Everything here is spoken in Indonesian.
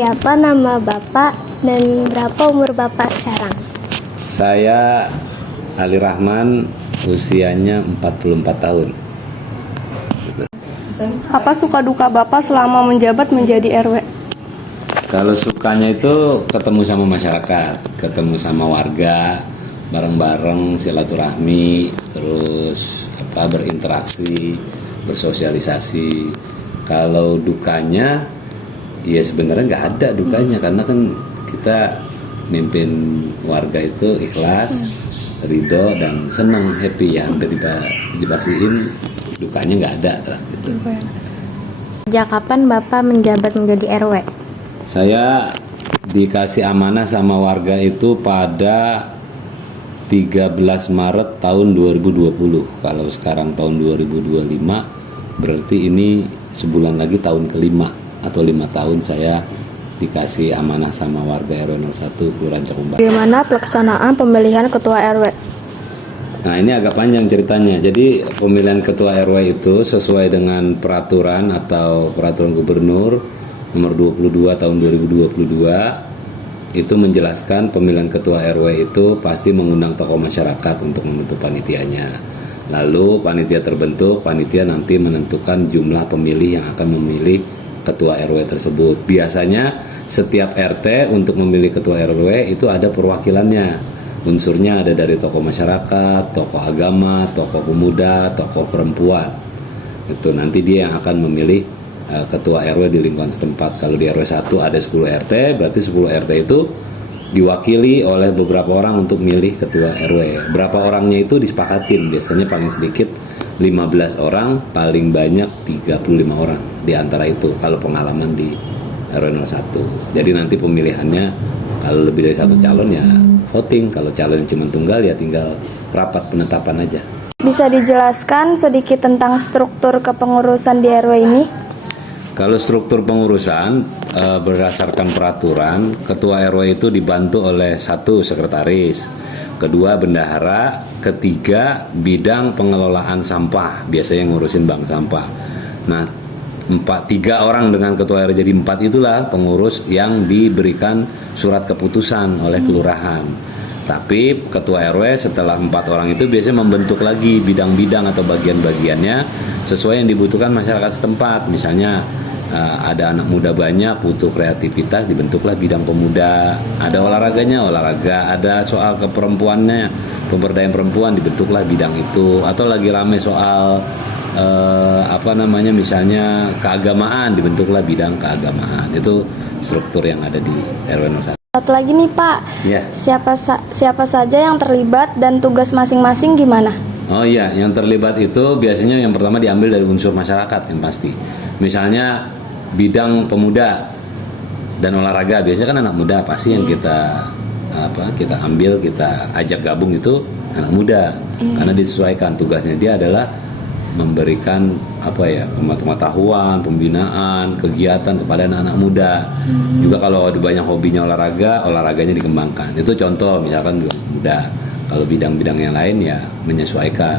Siapa nama Bapak dan berapa umur Bapak sekarang? Saya Ali Rahman, usianya 44 tahun. Apa suka duka Bapak selama menjabat menjadi RW? Kalau sukanya itu ketemu sama masyarakat, ketemu sama warga, bareng-bareng silaturahmi, terus berinteraksi, bersosialisasi. Kalau dukanya, ya sebenarnya nggak ada dukanya, karena kan kita mimpin warga itu ikhlas, ridho dan senang, happy ya, hampir dipastiin dukanya nggak ada lah gitu. Sejak kapan Bapak menjabat menjadi RW? Saya dikasih amanah sama warga itu pada 13 Maret tahun 2020. Kalau sekarang tahun 2025, berarti ini sebulan lagi tahun kelima atau 5 tahun saya dikasih amanah sama warga RW 01 Kelurahan Cakumbang. Bagaimana pelaksanaan pemilihan ketua RW? Nah, ini agak panjang ceritanya. Jadi pemilihan ketua RW itu sesuai dengan peraturan atau peraturan gubernur nomor 22 tahun 2022 itu menjelaskan pemilihan ketua RW itu pasti mengundang tokoh masyarakat untuk membentuk panitianya. Lalu panitia terbentuk, panitia nanti menentukan jumlah pemilih yang akan memilih ketua RW tersebut. Biasanya setiap RT untuk memilih ketua RW itu ada perwakilannya. Unsurnya ada dari tokoh masyarakat, tokoh agama, tokoh pemuda, tokoh perempuan. Itu nanti dia yang akan memilih ketua RW di lingkungan setempat. Kalau di RW 1 ada 10 RT, berarti 10 RT itu diwakili oleh beberapa orang untuk milih ketua RW. Berapa orangnya itu disepakatin, biasanya paling sedikit 15 orang, paling banyak 35 orang di antara itu kalau pengalaman di RW 01. Jadi nanti pemilihannya kalau lebih dari satu calon ya voting, kalau calon cuma tunggal ya tinggal rapat penetapan aja. Bisa dijelaskan sedikit tentang struktur kepengurusan di RW ini? Kalau struktur pengurusan berdasarkan peraturan, ketua RW itu dibantu oleh 1 sekretaris, 2 bendahara, 3 bidang pengelolaan sampah, biasanya ngurusin bank sampah. Nah, 3 orang dengan ketua RW jadi 4 itulah pengurus yang diberikan surat keputusan oleh kelurahan. Tapi ketua RW setelah 4 orang itu biasanya membentuk lagi bidang-bidang atau bagian-bagiannya sesuai yang dibutuhkan masyarakat setempat. Misalnya ada anak muda banyak, butuh kreativitas, dibentuklah bidang pemuda. Ada olahraganya, olahraga. Ada soal keperempuannya, pemberdayaan perempuan, dibentuklah bidang itu. Atau lagi rame soal misalnya keagamaan, dibentuklah bidang keagamaan. Itu struktur yang ada di RW 01. Satu lagi nih Pak, Ya. siapa saja yang terlibat dan tugas masing-masing gimana? Oh iya, yang terlibat itu biasanya yang pertama diambil dari unsur masyarakat yang pasti. Misalnya bidang pemuda dan olahraga, biasanya kan anak muda pasti yang kita ambil, kita ajak gabung itu anak muda. Karena disesuaikan tugasnya, dia adalah memberikan pengetahuan, pembinaan, kegiatan kepada anak-anak muda. Juga kalau ada banyak hobinya olahraganya dikembangkan. Itu contoh misalkan muda. Kalau bidang-bidang yang lain ya menyesuaikan.